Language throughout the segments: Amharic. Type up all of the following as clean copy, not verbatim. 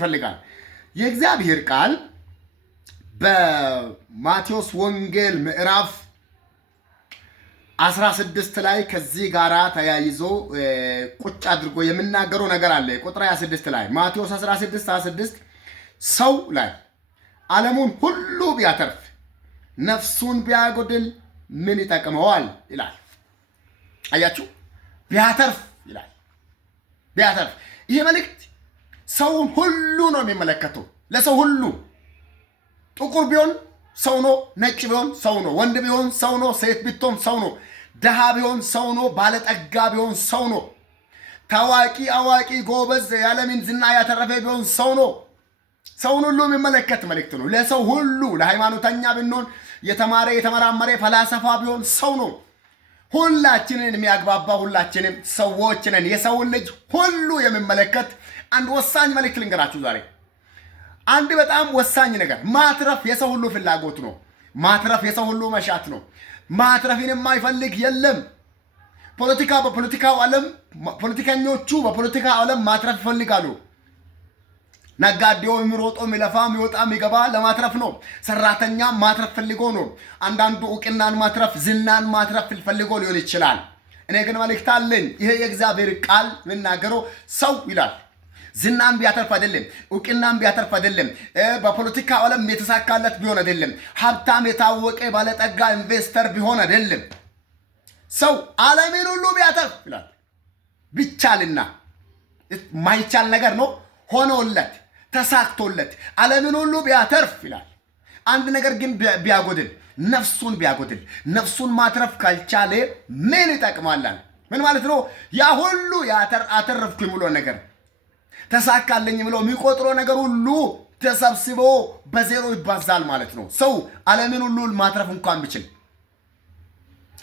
ይፈልጋል። የእግዚአብሔር ቃል በማቴዎስ ወንጌል ምዕራፍ 16 ላይ ከዚህ ጋራ ተያይዞ ቁጭ አድርጎ የምናገረው ነገር አለ። ቁጥር 26 ላይ ማቴዎስ 16:26 ሰው ላይ ዓለሙን ሁሉ ቢያተርፍ ነፍሱን ቢያጎድል ምን ይጠቅመዋል ይላል። አያችሁ፣ ቢያተርፍ ይላል። ቢያተርፍ ይሄ መልእክት ሰውን ሁሉ ነው የሚመለከተው። ለሰው ሁሉ ጥቁር ቢሆን ሰው ነው፣ ነጭ ቢሆን ሰው ነው፣ ወንድ ቢሆን ሰው ነው፣ ሴት ብትሆን ሰው ነው፣ ደሃ ቢሆን ሰው ነው፣ ባለጠጋ ቢሆን ሰው ነው፣ ታዋቂ አዋቂ ጎበዝ የዓለምን ዝና ያተረፈ ቢሆን ሰው ነው። ሰውን ሁሉ የሚመለከት መልእክት ነው። ለሰው ሁሉ ለሃይማኖተኛ ብንሆን የተማረ የተመራመረ ፈላሰፋ ቢሆን ሰው ነው። ሁላችንን የሚያግባባ ሁላችንም ሰዎች ነን። የሰውን ልጅ ሁሉ የሚመለከት አንድ ወሳኝ መልእክት ልንገራችሁ ዛሬ። አንድ በጣም ወሳኝ ነገር ማትረፍ የሰው ሁሉ ፍላጎት ነው። ማትረፍ የሰው ሁሉ መሻት ነው። ማትረፍን የማይፈልግ የለም። በፖለቲካው ዓለም ፖለቲከኞቹ በፖለቲካ ዓለም ማትረፍ ይፈልጋሉ። ነጋዴው የሚሮጦ የሚለፋ የሚወጣ የሚገባ ለማትረፍ ነው። ሰራተኛ ማትረፍ ፈልጎ ነው። አንዳንዱ እውቅናን ማትረፍ ዝናን ማትረፍ ፈልጎ ሊሆን ይችላል። እኔ ግን መልእክት አለኝ። ይሄ የእግዚአብሔር ቃል የምናገረው ሰው ይላል ዝናን ቢያተርፍ አይደለም፣ እውቅናን ቢያተርፍ አይደለም፣ በፖለቲካ ዓለም የተሳካለት ቢሆን አይደለም፣ ሀብታም የታወቀ ባለጠጋ ኢንቨስተር ቢሆን አይደለም። ሰው ዓለምን ሁሉ ቢያተርፍ ይላል ቢቻልና ማይቻል ነገር ነው ሆኖለት ተሳክቶለት ዓለምን ሁሉ ቢያተርፍ ይላል። አንድ ነገር ግን ቢያጎድል ነፍሱን ቢያጎድል ነፍሱን ማትረፍ ካልቻለ ምን ይጠቅማል? ምን ማለት ነው? ያ ሁሉ አተረፍኩ የሚለው ነገር ተሳካለኝ ብሎ የሚቆጥረው ነገር ሁሉ ተሰብስቦ በዜሮ ይባዛል ማለት ነው። ሰው ዓለምን ሁሉ ማትረፍ እንኳን ቢችል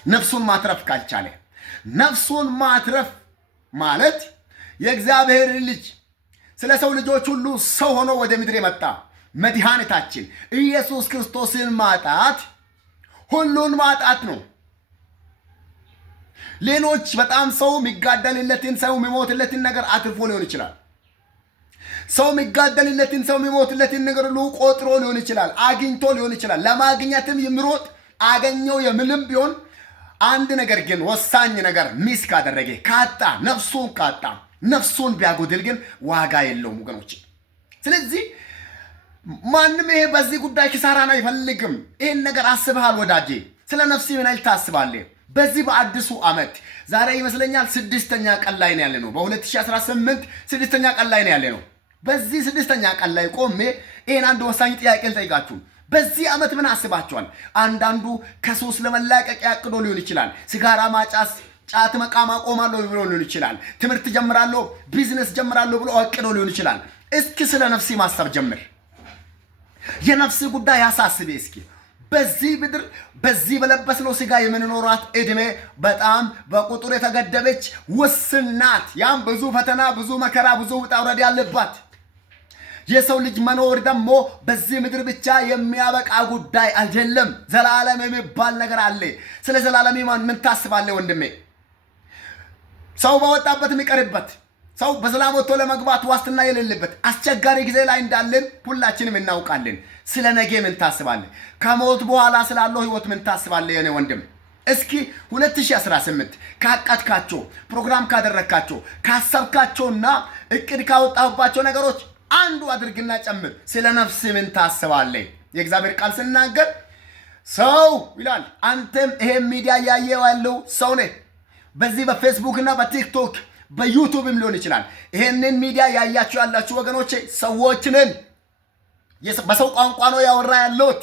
ነፍሱን ማትረፍ ካልቻለ፣ ነፍሱን ማትረፍ ማለት የእግዚአብሔር ልጅ ስለ ሰው ልጆች ሁሉ ሰው ሆኖ ወደ ምድር የመጣ መድኃኒታችን ኢየሱስ ክርስቶስን ማጣት ሁሉን ማጣት ነው። ሌሎች በጣም ሰው የሚጋደልለትን ሰው የሚሞትለትን ነገር አትርፎ ሊሆን ይችላል። ሰው የሚጋደልለትን ሰው የሚሞትለትን ነገር ሁሉ ቆጥሮ ሊሆን ይችላል። አግኝቶ ሊሆን ይችላል። ለማግኘትም የሚሮጥ አገኘው የምልም ቢሆን አንድ ነገር ግን ወሳኝ ነገር ሚስ ካደረገ ካጣ ነፍሱን ቢያጎድል ግን ዋጋ የለውም ወገኖች። ስለዚህ ማንም ይሄ በዚህ ጉዳይ ኪሳራን አይፈልግም። ይሄን ነገር አስበሃል ወዳጄ? ስለ ነፍስ ምን አይል ታስባለህ? በዚህ በአዲሱ ዓመት ዛሬ ይመስለኛል 6ኛ ቀን ላይ ነው ያለነው። በ2018 6ኛ ቀን ላይ ነው ያለነው። በዚህ 6ኛ ቀን ላይ ቆሜ ይሄን አንድ ወሳኝ ጥያቄ ልጠይቃችሁ። በዚህ ዓመት ምን አስባችኋል? አንዳንዱ ከሱስ ለመላቀቅ ያቅዶ ሊሆን ይችላል። ሲጋራ ማጫስ፣ ጫት መቃም አቆማለሁ ብሎ ሊሆን ይችላል። ትምህርት ጀምራለሁ፣ ቢዝነስ ጀምራለሁ ብሎ አቅዶ ሊሆን ይችላል። እስኪ ስለ ነፍስ ማሰብ ጀምር። የነፍስ ጉዳይ ያሳስብ እስኪ። በዚህ ምድር በዚህ በለበስነው ስጋ የምንኖራት እድሜ በጣም በቁጥር የተገደበች ውስን ናት። ያም ብዙ ፈተና፣ ብዙ መከራ፣ ብዙ ውጣ ውረድ ያለባት የሰው ልጅ መኖር ደግሞ በዚህ ምድር ብቻ የሚያበቃ ጉዳይ አይደለም። ዘላለም የሚባል ነገር አለ። ስለ ዘላለም ምን ታስባለህ ወንድሜ? ሰው በወጣበት የሚቀርበት፣ ሰው በሰላም ወጥቶ ለመግባት ዋስትና የሌለበት አስቸጋሪ ጊዜ ላይ እንዳለን ሁላችንም እናውቃለን። ስለ ነገ ምን ታስባለህ? ከሞት በኋላ ስላለው ህይወት ምን ታስባለህ የኔ ወንድም? እስኪ 2018 ካቀድካቸው፣ ፕሮግራም ካደረካቸው፣ ካሰብካቸውና እቅድ ካወጣባቸው ነገሮች አንዱ አድርግና ጨምር። ስለ ነፍስ ምን ታስባለህ? የእግዚአብሔር ቃል ሲናገር ሰው ይላል፣ አንተም ይሄ ሚዲያ ያየው ያለው ሰው ነህ። በዚህ በፌስቡክ እና በቲክቶክ በዩቲዩብም ሊሆን ይችላል። ይሄንን ሚዲያ ያያችሁ ያላችሁ ወገኖቼ ሰዎች ነን። በሰው ቋንቋ ነው ያወራ ያለሁት።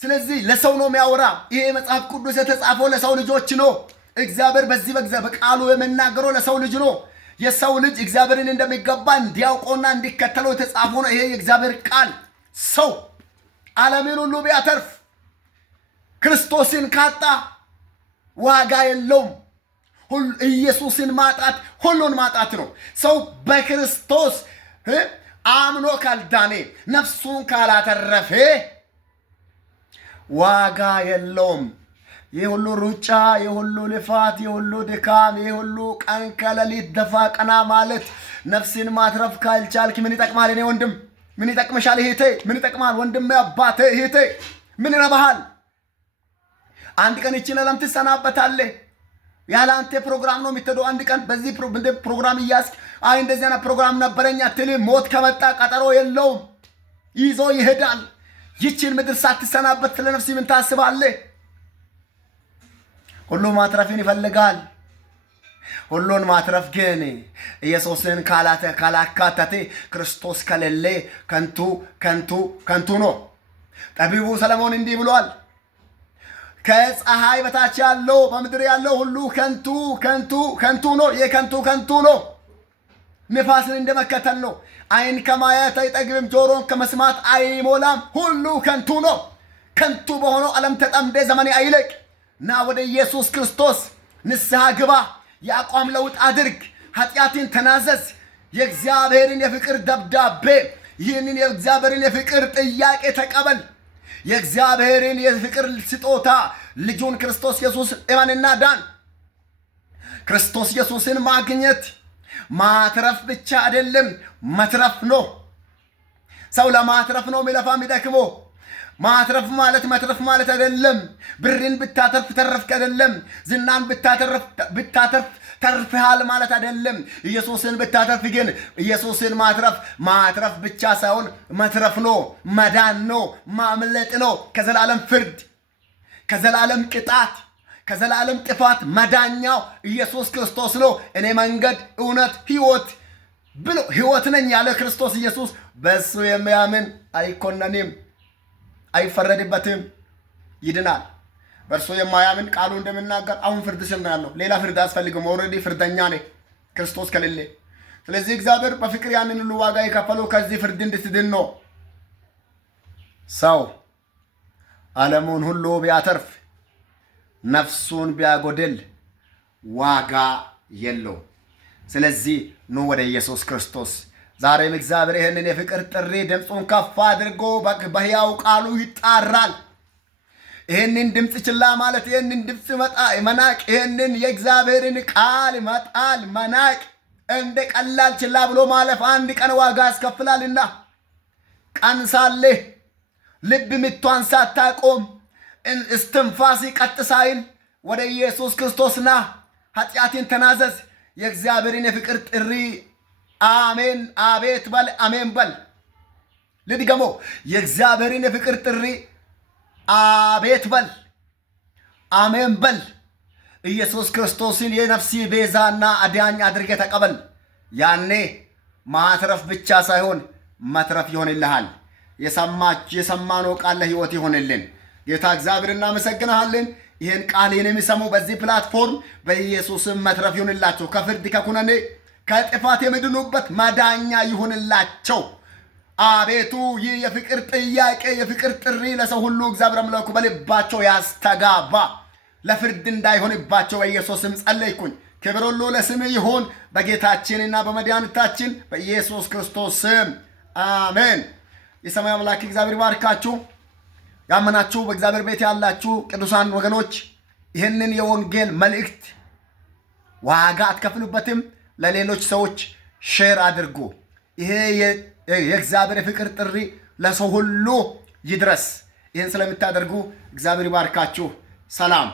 ስለዚህ ለሰው ነው የሚያወራ። ይሄ መጽሐፍ ቅዱስ የተጻፈው ለሰው ልጆች ነው። እግዚአብሔር በዚህ በቃሉ የሚናገረው ለሰው ልጅ ነው። የሰው ልጅ እግዚአብሔርን እንደሚገባ እንዲያውቀውና እንዲከተለው የተጻፈው ነው ይሄ የእግዚአብሔር ቃል። ሰው ዓለምን ሁሉ ቢያተርፍ ክርስቶስን ካጣ ዋጋ የለውም። ኢየሱስን ማጣት ሁሉን ማጣት ነው። ሰው በክርስቶስ አምኖ ካልዳኔ ነፍሱን ካላተረፈ ዋጋ የለውም። የሁሉ ሩጫ፣ የሁሉ ልፋት፣ የሁሉ ድካም፣ የሁሉ ቀን ከሌሊት ደፋ ቀና ማለት ነፍስን ማትረፍ ካልቻልክ ምን ይጠቅማል? እኔ ወንድም ምን ይጠቅምሻል? እህቴ ምን ይጠቅማል? ወንድሜ፣ አባቴ፣ እህቴ ምን ይረባሃል? አንድ ቀን እቺን ዓለም ትሰናበታለህ። ያለ አንተ ፕሮግራም ነው የምትሄደው። አንድ ቀን በዚህ ፕሮግራም እያስክ አይ እንደዚህ አይነት ፕሮግራም ነበረኝ አትልም። ሞት ከመጣ ቀጠሮ የለውም፣ ይዞ ይሄዳል። ይቺን ምድር ሳትሰናበት ስለ ነፍስ ምን ታስባለህ? ሁሉ ማትረፍን ይፈልጋል። ሁሉን ማትረፍ ግን ኢየሱስን ካላካተተ ክርስቶስ ከሌለ ከንቱ ከንቱ ከንቱ ነው። ጠቢቡ ሰለሞን እንዲህ ብሏል፣ ከፀሐይ በታች ያለው በምድር ያለው ሁሉ ከንቱ ከንቱ ከንቱ ነው። የከንቱ ከንቱ ነው። ንፋስን እንደመከተል ነው። አይን ከማየት አይጠግብም፣ ጆሮን ከመስማት አይሞላም። ሁሉ ከንቱ ነው። ከንቱ በሆነው ዓለም ተጠምደ ዘመኔ አይለቅ። ና ወደ ኢየሱስ ክርስቶስ ንስሐ ግባ። የአቋም ለውጥ አድርግ። ኃጢአትን ተናዘዝ። የእግዚአብሔርን የፍቅር ደብዳቤ፣ ይህንን የእግዚአብሔርን የፍቅር ጥያቄ ተቀበል። የእግዚአብሔርን የፍቅር ስጦታ ልጁን ክርስቶስ ኢየሱስ እመንና ዳን። ክርስቶስ ኢየሱስን ማግኘት ማትረፍ ብቻ አይደለም፣ መትረፍ ነው። ሰው ለማትረፍ ነው የሚለፋ የሚደክመው። ማትረፍ ማለት መትረፍ ማለት አይደለም። ብርን ብታተርፍ ተረፍክ አይደለም። ዝናን ብታተርፍ ተርፍሃል ማለት አይደለም። ኢየሱስን ብታተርፍ ግን ኢየሱስን ማትረፍ ብቻ ሳይሆን መትረፍ ነው፣ መዳን ነው፣ ማምለጥ ነው። ከዘላለም ፍርድ፣ ከዘላለም ቅጣት፣ ከዘላለም ጥፋት መዳኛው ኢየሱስ ክርስቶስ ነው። እኔ መንገድ፣ እውነት፣ ሕይወት ብሎ ሕይወት ነኝ ያለ ክርስቶስ ኢየሱስ በሱ የሚያምን አይኮነንም፣ አይፈረድበትም፣ ይድናል። በእርሱ የማያምን ቃሉ እንደምናገር አሁን ፍርድ ስር ነው ያለው። ሌላ ፍርድ አያስፈልግም። ኦልሬዲ ፍርደኛ ነኝ ክርስቶስ ከሌለ። ስለዚህ እግዚአብሔር በፍቅር ያንን ሁሉ ዋጋ የከፈለው ከዚህ ፍርድ እንድትድን ነው። ሰው ዓለሙን ሁሉ ቢያተርፍ ነፍሱን ቢያጎድል ዋጋ የለው። ስለዚህ ኑ ወደ ኢየሱስ ክርስቶስ። ዛሬም እግዚአብሔር ይህንን የፍቅር ጥሪ ድምፁን ከፍ አድርጎ በሕያው ቃሉ ይጣራል። ይህንን ድምፅ ችላ ማለት፣ ይህንን ድምፅ መናቅ፣ ይህንን የእግዚአብሔርን ቃል መጣል መናቅ እንደ ቀላል ችላ ብሎ ማለፍ አንድ ቀን ዋጋ ያስከፍላልና ቀን ሳለህ ልብ ምቷን ሳታቆም እስትንፋስ ቀጥ ሳይል ወደ ኢየሱስ ክርስቶስ ና፣ ኃጢአትን ተናዘዝ። የእግዚአብሔርን የፍቅር ጥሪ አሜን አቤት በል፣ አሜን በል። ልድገሞ፣ የእግዚአብሔርን የፍቅር ጥሪ አቤት በል፣ አሜን በል። ኢየሱስ ክርስቶስን የነፍሲ ቤዛና አዳኝ አድርገ ተቀበል። ያኔ ማትረፍ ብቻ ሳይሆን መትረፍ ይሆንልሃል። የሰማነው ቃል ለሕይወት ይሆንልን። ጌታ እግዚአብሔር እናመሰግናለን። ይህን ቃልን የሚሰሙ በዚህ ፕላትፎርም በኢየሱስም መትረፍ ይሁንላቸው። ከፍርድ ከኩነኔ ከጥፋት የሚድኑበት መዳኛ ይሁንላቸው። አቤቱ ይህ የፍቅር ጥያቄ የፍቅር ጥሪ ለሰው ሁሉ እግዚአብሔር አምላኩ በልባቸው ያስተጋባ፣ ለፍርድ እንዳይሆንባቸው በኢየሱስም ጸለይኩኝ። ክብር ሁሉ ለስም ይሁን በጌታችንና በመድኃኒታችን በኢየሱስ ክርስቶስ ስም አሜን። የሰማይ አምላክ እግዚአብሔር ባርካችሁ። ያመናችሁ በእግዚአብሔር ቤት ያላችሁ ቅዱሳን ወገኖች ይህንን የወንጌል መልእክት ዋጋ አትከፍሉበትም። ለሌሎች ሰዎች ሼር አድርጉ። ይሄ የእግዚአብሔር የፍቅር ጥሪ ለሰው ሁሉ ይድረስ። ይህን ስለምታደርጉ እግዚአብሔር ይባርካችሁ። ሰላም